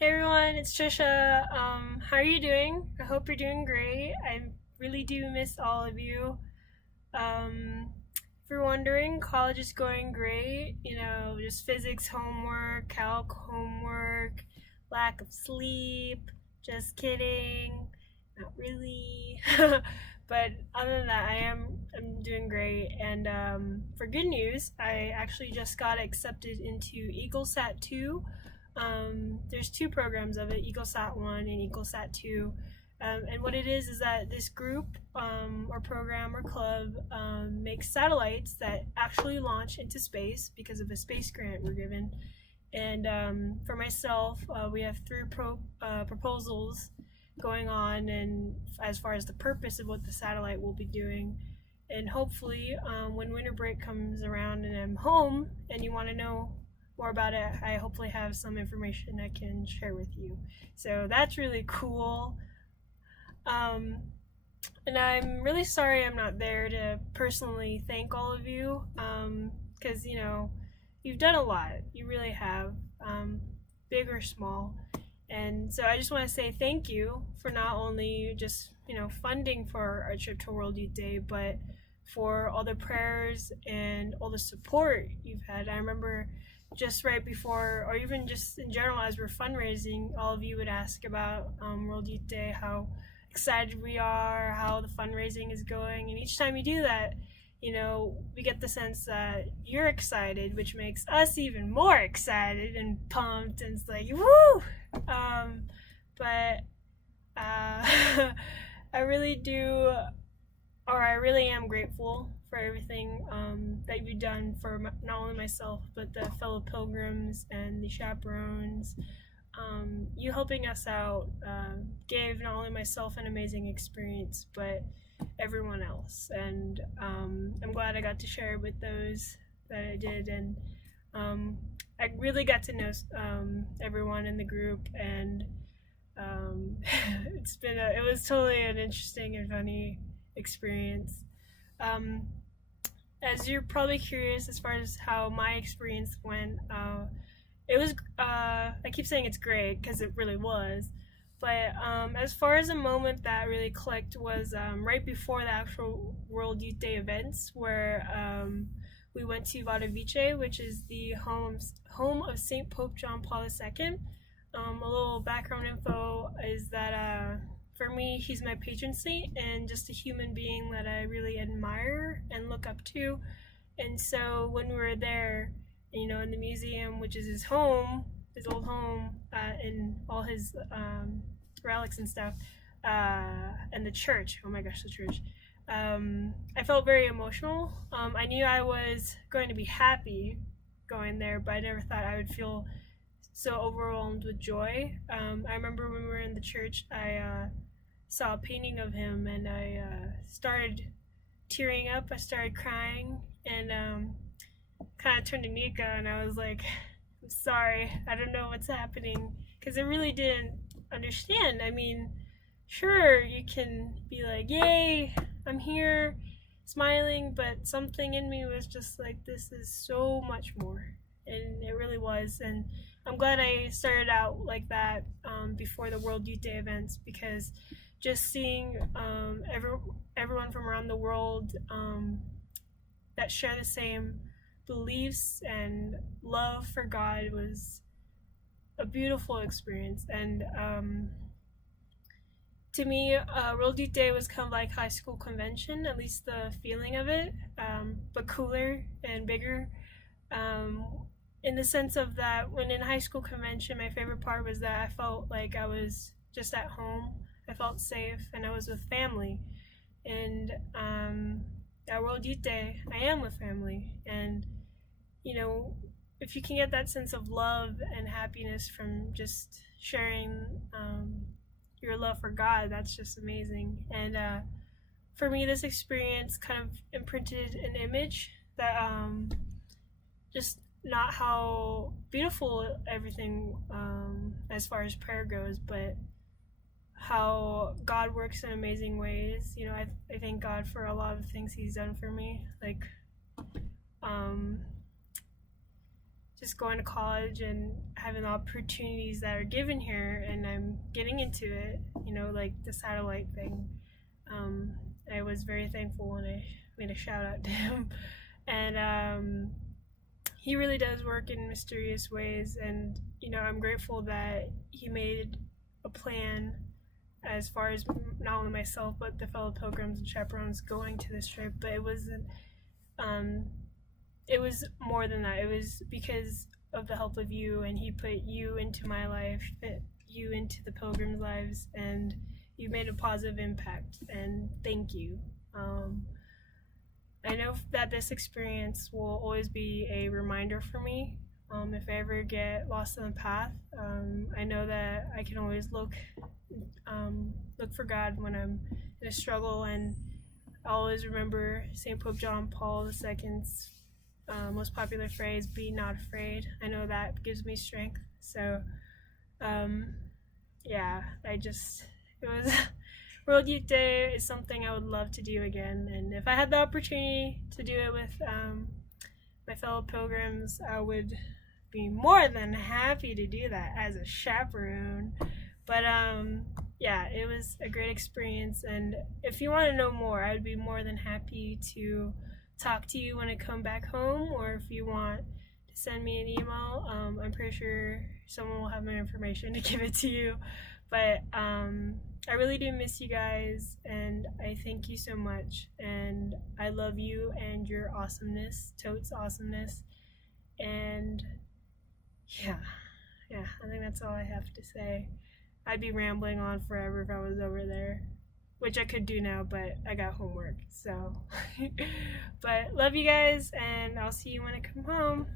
Hey everyone, it's Trisha. How are you doing? I hope you're doing great. I really do miss all of you. If you're wondering, college is going great. Just physics homework, calc homework, lack of sleep. Just kidding. Not really. But other than that, I'm doing great. And for good news, I actually just got accepted into EagleSat 2. There's two programs of it, EagleSat 1 and EagleSat 2. And what it is that this group or program or club makes satellites that actually launch into space because of a space grant we're given. And for myself, we have three proposals going on, and as far as the purpose of what the satellite will be doing. And hopefully, when winter break comes around and I'm home and you want to know more about it, I hopefully have some information I can share with you. So that's really cool. Um, and I'm really sorry I'm not there to personally thank all of you because, you've done a lot. You really have, big or small. And so I just want to say thank you for not only just, funding for our trip to World Youth Day, but for all the prayers and all the support you've had. I remember just right before, or even just in general, as we're fundraising, all of you would ask about World Youth Day, how excited we are, how the fundraising is going. And each time you do that, we get the sense that you're excited, which makes us even more excited and pumped. And it's like, woo! But I really do, or I really am grateful for everything that you've done for not only myself, but the fellow pilgrims and the chaperones. You helping us out gave not only myself an amazing experience, but everyone else. And I'm glad I got to share it with those that I did. And I really got to know everyone in the group, and it was totally an interesting and funny experience. Um, as you're probably curious as far as how my experience went, it was, I keep saying it's great because it really was. But as far as a moment that really clicked was right before the actual World Youth Day events, where we went to Vada Vice, which is the home of St. Pope John Paul II. A little background info is that for me, he's my patron saint and just a human being that I really admire and look up to. And so when we were there, in the museum, which is his home, his old home, and all his relics and stuff, and the church. Oh my gosh, the church. I felt very emotional. I knew I was going to be happy going there, but I never thought I would feel so overwhelmed with joy. I remember when we were in the church, I saw a painting of him, and I started tearing up. I started crying, and kind of turned to Nika, and I was like, I'm sorry, I don't know what's happening, because I really didn't understand. I mean, sure, you can be like, yay, I'm here, smiling, but something in me was just like, this is so much more. And it really was. And I'm glad I started out like that before the World Youth Day events, because just seeing everyone from around the world that share the same beliefs and love for God was a beautiful experience. And to me, World Youth Day was kind of like high school convention, at least the feeling of it, but cooler and bigger. In the sense of that, when in high school convention, my favorite part was that I felt like I was just at home. I felt safe, and I was with family. And at World Youth Day, I am with family. And if you can get that sense of love and happiness from just sharing your love for God, that's just amazing. And for me, this experience kind of imprinted an image that just not how beautiful everything as far as prayer goes, but how God works in amazing ways. I thank God for a lot of things He's done for me. Like, just going to college and having the opportunities that are given here, and I'm getting into it, like the satellite thing. I was very thankful when I made a shout out to him. And he really does work in mysterious ways, and I'm grateful that he made a plan as far as not only myself but the fellow pilgrims and chaperones going to this trip. But it wasn't it was more than that. It was because of the help of you, and he put you into my life, you into the pilgrims' lives, and you made a positive impact, and thank you. I know that this experience will always be a reminder for me. If I ever get lost in the path, I know that I can always look for God when I'm in a struggle, and I always remember St. Pope John Paul II's most popular phrase, "Be not afraid." I know that gives me strength. So, yeah, it was World Youth Day is something I would love to do again, and if I had the opportunity to do it with my fellow pilgrims, I would be more than happy to do that as a chaperone. But yeah, it was a great experience, and if you want to know more, I would be more than happy to talk to you when I come back home, or if you want to send me an email, I'm pretty sure someone will have my information to give it to you. But I really do miss you guys, and I thank you so much, and I love you and your awesomeness, totes awesomeness. And yeah, I think that's all I have to say. I'd be rambling on forever if I was over there, which I could do now, but I got homework, so. But love you guys, and I'll see you when I come home.